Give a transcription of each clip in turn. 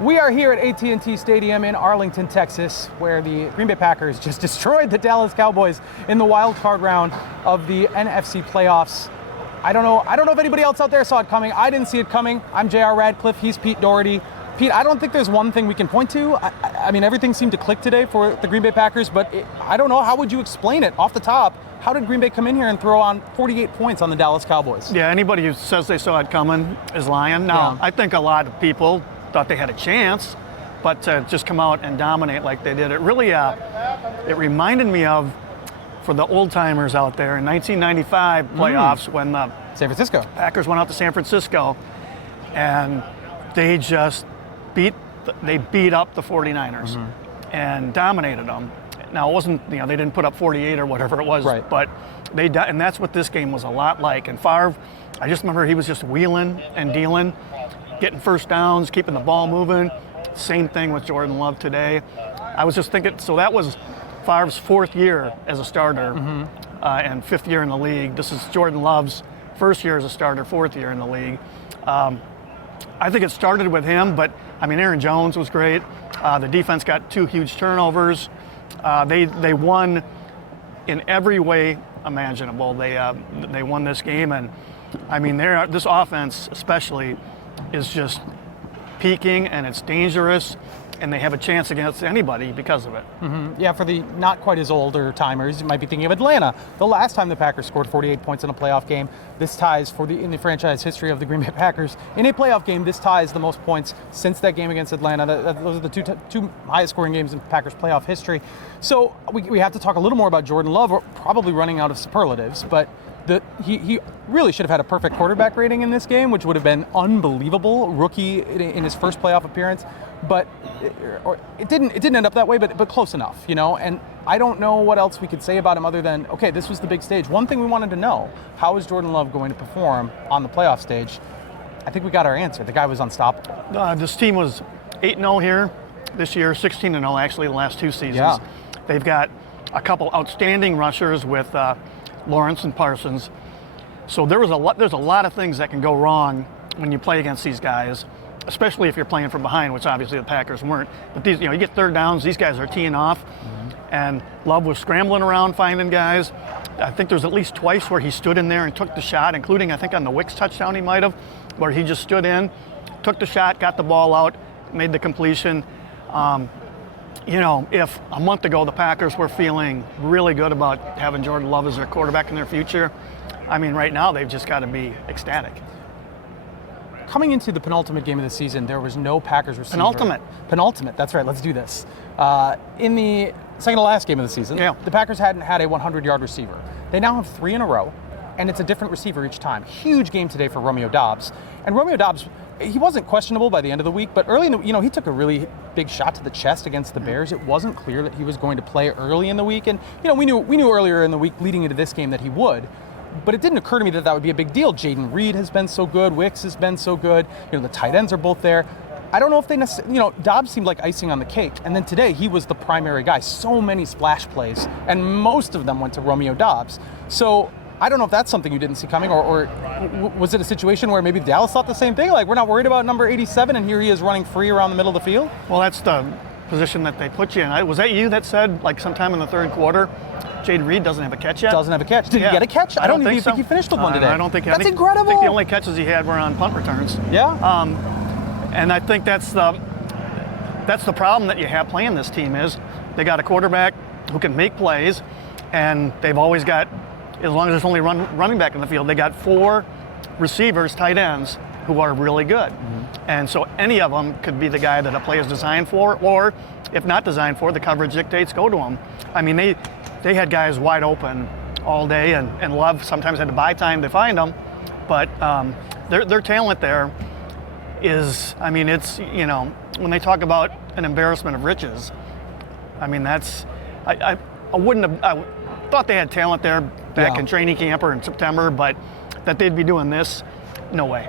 We are here at AT&T Stadium in Arlington, Texas, where the Green Bay Packers just destroyed the Dallas Cowboys in the wild card round of the NFC playoffs. I don't know if anybody else out there saw it coming. I didn't see it coming. I'm JR Radcliffe. He's Pete Dougherty. Pete, I don't think there's one thing we can point to. I mean, everything seemed to click today for the Green Bay Packers, but I don't know. How would you explain it off the top? How did Green Bay come in here and throw on 48 points on the Dallas Cowboys? Yeah, anybody who says they saw it coming is lying. Now, I think a lot of people thought they had a chance, but to just come out and dominate like they did, it really, it reminded me of, for the old timers out there, in 1995 playoffs when the San Francisco Packers went out to San Francisco and they just beat up the 49ers and dominated them. Now, it wasn't, they didn't put up 48 or whatever it was, right, but and that's what this game was a lot like. And Favre, I just remember he was just wheeling and dealing, getting first downs, keeping the ball moving. Same thing with Jordan Love today. I was just thinking, so that was Favre's fourth year as a starter and fifth year in the league. This is Jordan Love's first year as a starter, fourth year in the league. I think it started with him, but I mean, Aaron Jones was great. The defense got 2 huge turnovers. They won in every way imaginable. They won this game, and I mean, this offense especially is just peaking, and it's dangerous, and they have a chance against anybody because of it. Yeah, for the not quite as older timers, you might be thinking of Atlanta. The last time the Packers scored 48 points in a playoff game, this ties in the franchise history of the Green Bay Packers. In a playoff game, this ties the most points since that game against Atlanta. Those are the two highest scoring games in Packers playoff history. So we have to talk a little more about Jordan Love. We're probably running out of superlatives, but he really should have had a perfect quarterback rating in this game, which would have been unbelievable. Rookie in his first playoff appearance, but it didn't end up that way, but close enough, And I don't know what else we could say about him other than, okay, this was the big stage. One thing we wanted to know: how is Jordan Love going to perform on the playoff stage? I think we got our answer. The guy was unstoppable. This team was 8-0 here this year, 16-0 actually the last 2 seasons. Yeah. They've got a couple outstanding rushers with Lawrence and Parsons. So there's a lot of things that can go wrong when you play against these guys, especially if you're playing from behind, which obviously the Packers weren't. But these, you get third downs, these guys are teeing off, and Love was scrambling around finding guys. I think there's at least twice where he stood in there and took the shot, including I think on the Wicks touchdown he might have, where he just stood in, took the shot, got the ball out, made the completion. If a month ago the Packers were feeling really good about having Jordan Love as their quarterback in their future, I mean, right now they've just got to be ecstatic. Coming into the penultimate game of the season, there was no Packers receiver. Penultimate, that's right, let's do this. In the second to last game of the season, the Packers hadn't had a 100-yard receiver. They now have 3 in a row, and it's a different receiver each time. Huge game today for Romeo Doubs. And Romeo Doubs, he wasn't questionable by the end of the week, but early in the, he took a really big shot to the chest against the Bears. It wasn't clear that he was going to play early in the week, and we knew earlier in the week leading into this game that he would. But it didn't occur to me that would be a big deal. Jaden Reed has been so good. Wicks has been so good. The tight ends are both there. I don't know if they necessarily, Doubs seemed like icing on the cake. And then today, he was the primary guy. So many splash plays, and most of them went to Romeo Doubs. So I don't know if that's something you didn't see coming, or was it a situation where maybe Dallas thought the same thing? Like, we're not worried about number 87, and here he is running free around the middle of the field? Well, that's the position that they put you in. Was that you that said, like, sometime in the third quarter, Jaden Reed doesn't have a catch yet? Doesn't have a catch. Did he get a catch? I don't even think he finished with one today. I don't think. That's incredible. I think the only catches he had were on punt returns. Yeah. And I think that's the problem that you have playing this team is they got a quarterback who can make plays, and they've always got, as long as there's only running back in the field, they got 4 receivers, tight ends, who are really good. And so any of them could be the guy that a play is designed for, or if not designed for, the coverage dictates go to him. I mean, they had guys wide open all day, and Love sometimes had to buy time to find them, but their talent there is, I mean, it's, when they talk about an embarrassment of riches, I mean, that's, I thought they had talent there back in training camp or in September, but that they'd be doing this, no way.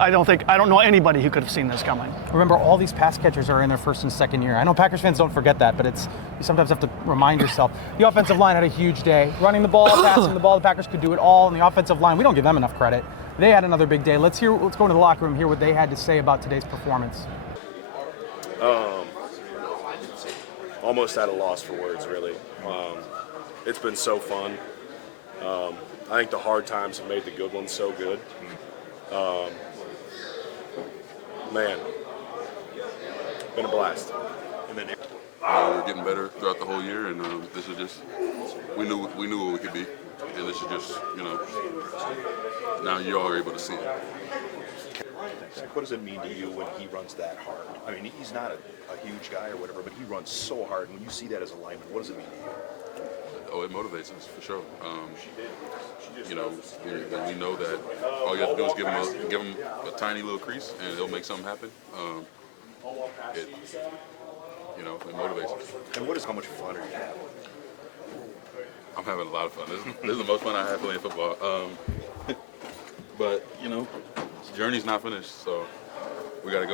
I don't know anybody who could have seen this coming. Remember, all these pass catchers are in their first and second year. I know Packers fans don't forget that, but you sometimes have to remind yourself. The offensive line had a huge day. Running the ball, passing the ball, the Packers could do it all. And the offensive line, we don't give them enough credit. They had another big day. Let's go into the locker room, hear what they had to say about today's performance. Almost at a loss for words, really. It's been so fun. I think the hard times have made the good ones so good. Man, been a blast. And then we're getting better throughout the whole year, and this is just we knew what we could be, and this is just now you all are able to see it. What does it mean to you when he runs that hard? I mean, he's not a huge guy or whatever, but he runs so hard. When you see that as a lineman, what does it mean to you? Oh, it motivates us for sure. We know that all you have to do is give him a tiny little crease, and he'll make something happen. It motivates us. And how much fun are you having? I'm having a lot of fun. This is the most fun I have playing football. But the journey's not finished, so we got to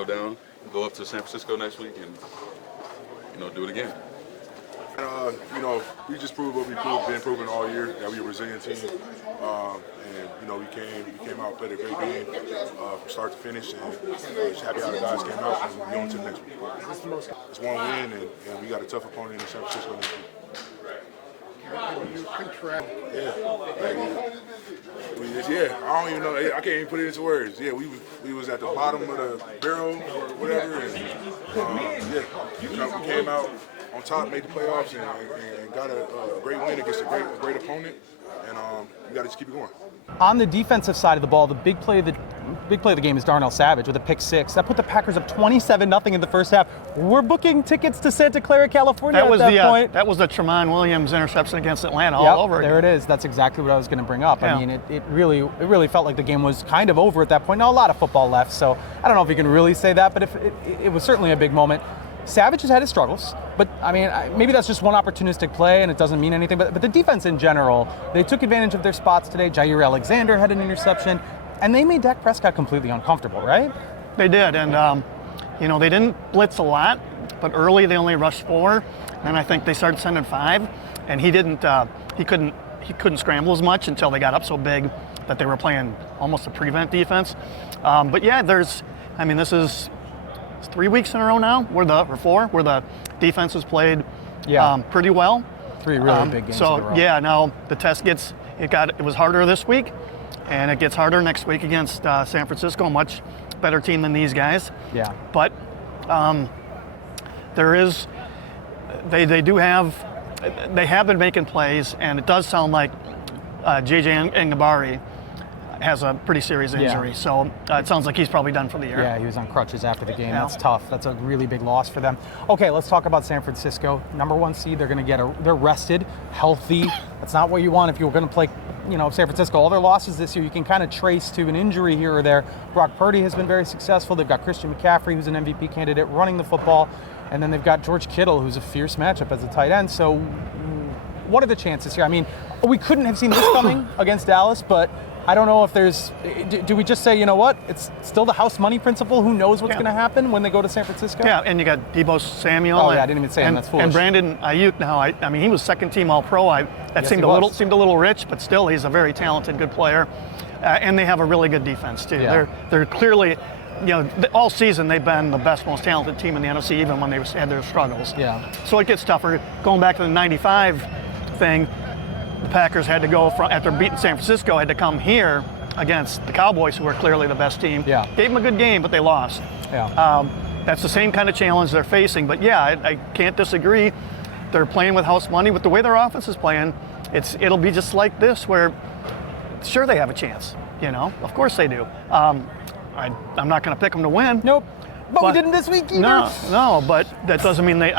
go up to San Francisco next week, and do it again. We just proved what we've been proving all year, that we're a resilient team. We came out, played a great game from start to finish, and just happy how the guys came out, and we're on to the next week. It's one win, and we got a tough opponent in San Francisco next week. I don't even know. I can't even put it into words. Yeah, we was at the bottom of the barrel, whatever, and we came out on top, made the playoffs, and got a great win against a great opponent, and we got to just keep it going. On the defensive side of the ball, the big play of the game is Darnell Savage with a pick six. That put the Packers up 27-0 in the first half. We're booking tickets to Santa Clara, California at that point. That was the Tremont Williams interception against Atlanta all over again. There it is. That's exactly what I was going to bring up. Yeah. I mean, it really felt like the game was kind of over at that point. Now, a lot of football left, so I don't know if you can really say that, but it was certainly a big moment. Savage has had his struggles, but I mean, maybe that's just one opportunistic play and it doesn't mean anything, but the defense in general, they took advantage of their spots today. Jaire Alexander had an interception, and they made Dak Prescott completely uncomfortable, right? They did, and they didn't blitz a lot, but early they only rushed 4, and I think they started sending 5, and he couldn't scramble as much until they got up so big that they were playing almost a prevent defense. But yeah, this is 3 weeks in a row now, or 4, where the defense has played pretty well. 3 really big games in a row. Yeah, now the test it was harder this week, and it gets harder next week against San Francisco, a much better team than these guys. Yeah. But they have been making plays, and it does sound like JJ Ngabari has a pretty serious injury, so it sounds like he's probably done for the year. Yeah, he was on crutches after the game. Yeah. That's tough. That's a really big loss for them. Okay, let's talk about San Francisco. Number 1 seed, they're rested, healthy. That's not what you want if you were going to play, San Francisco. All their losses this year, you can kind of trace to an injury here or there. Brock Purdy has been very successful. They've got Christian McCaffrey, who's an MVP candidate, running the football. And then they've got George Kittle, who's a fierce matchup as a tight end. So what are the chances here? I mean, we couldn't have seen this coming against Dallas, but I don't know if do we just say, you know what, it's still the house money principle? Who knows what's going to happen when they go to San Francisco? Yeah, and you got Deebo Samuel. Oh, I didn't even say him. That's foolish. And Brandon Ayuk now, I mean, he was second-team All-Pro. That seemed a little rich, but still, he's a very talented, good player. And they have a really good defense, too. Yeah. They're clearly, all season they've been the best, most talented team in the NFC, even when they had their struggles. Yeah. So it gets tougher. Going back to the 95 thing, the Packers had to go after beating San Francisco, had to come here against the Cowboys, who are clearly the best team. Yeah. Gave them a good game, but they lost. Yeah. That's the same kind of challenge they're facing. But yeah, I can't disagree. They're playing with house money. With the way their offense is playing, it'll be just like this, where sure they have a chance. Of course they do. I'm not going to pick them to win. Nope. But we didn't this week either. No, but that doesn't mean they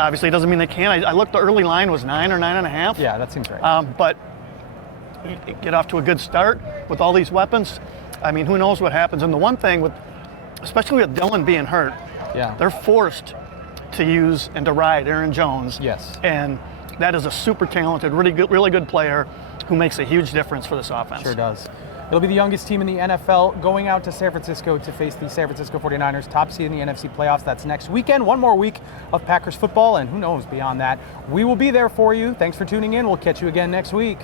can. I looked, the early line was 9 or 9.5. Yeah, that seems right. But get off to a good start with all these weapons. I mean, who knows what happens? And the one thing especially with Dillon being hurt, they're forced to use and to ride Aaron Jones. Yes. And that is a super talented, really good player who makes a huge difference for this offense. Sure does. It'll be the youngest team in the NFL going out to San Francisco to face the San Francisco 49ers, top seed in the NFC playoffs. That's next weekend. One more week of Packers football, and who knows beyond that. We will be there for you. Thanks for tuning in. We'll catch you again next week.